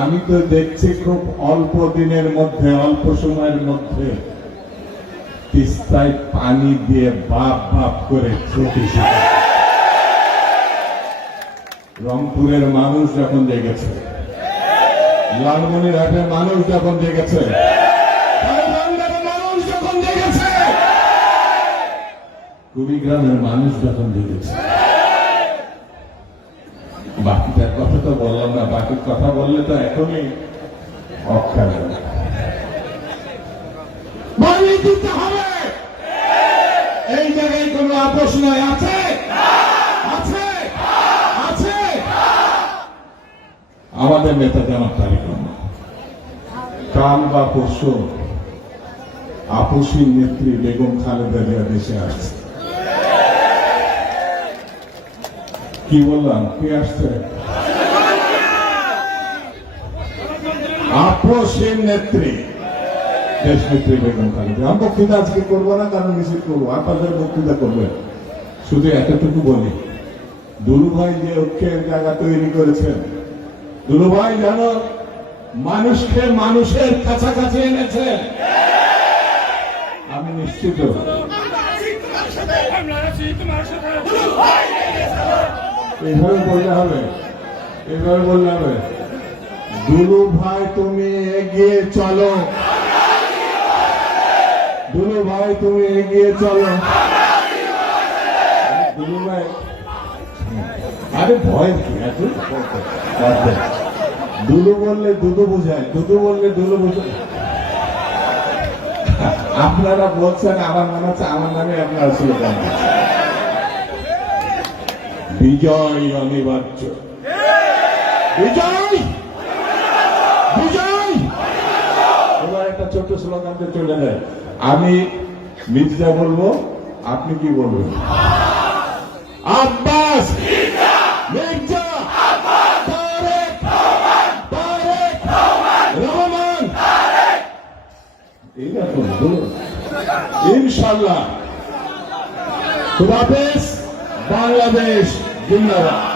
আমি তো দেখছি খুব অল্প দিনের মধ্যে, অল্প সময়ের মধ্যে তিস্তায় পানি দিয়ে বাপ বাপ করে খেতে শিখে। রংপুরের মানুষ যখন জেগেছে, লালমনিরহাটের মানুষ যখন জেগেছে, মানুষ যখন জেগেছে, কুড়িগ্রামের মানুষ যখন জেগেছে, বাকিটার কথা তো বললাম না। বাকির কথা বললে তো এখনই অক্ষার পানি দিতে হবে। এই জায়গায় কোন আপোষ নয়। আছে আছে আছে আমাদের নেতা জামাত তারেক রহমান কাল বা পরশু আপোষী নেত্রী বেগম খালেদা জিয়া দেশে আসছে। কি বললাম? কে আসছে? আপোষী নেত্রী, দেশ নেত্রী বেগম খালেদা। আমি বক্তৃতা আজকে করবো না, কারণ মিছিল করবো, আপনাদের বক্তৃতা করবেন। শুধু এতটুকু বলি, দুলুভাই যে ঐক্যের জায়গা তৈরি করেছেন, দুলুভাই যেন মানুষকে মানুষের কাছাকাছি এনেছেন, আমি নিশ্চিত। এইভাবে বললে হবে, এইভাবে বললে হবে। দুলু ভাই তুমি এগিয়ে চলো, দুলু ভাই তুমি এগিয়ে চলো। দুলু ভাই, আরে ভয় কি? দুলু বললে দুদু বোঝায়, দুদু বললে দুলু বোঝায়। আপনারা বলছেন, আমার মনে হচ্ছে আমার নামে আপনারা স্লোগান। বিজয় অনিবার্য, বিজয় বিজয়। এবার একটা ছোট্ট স্লোগানতে চলে যায়। আমি মির্জা বলবো, আপনি কি বলবেন? আব্বাস মির্জা তারেক রহমান। এইরকম বলুন ইনশাল্লাহ। খুদা হাফেজ। বাংলাদেশ জিন্দাবাদ।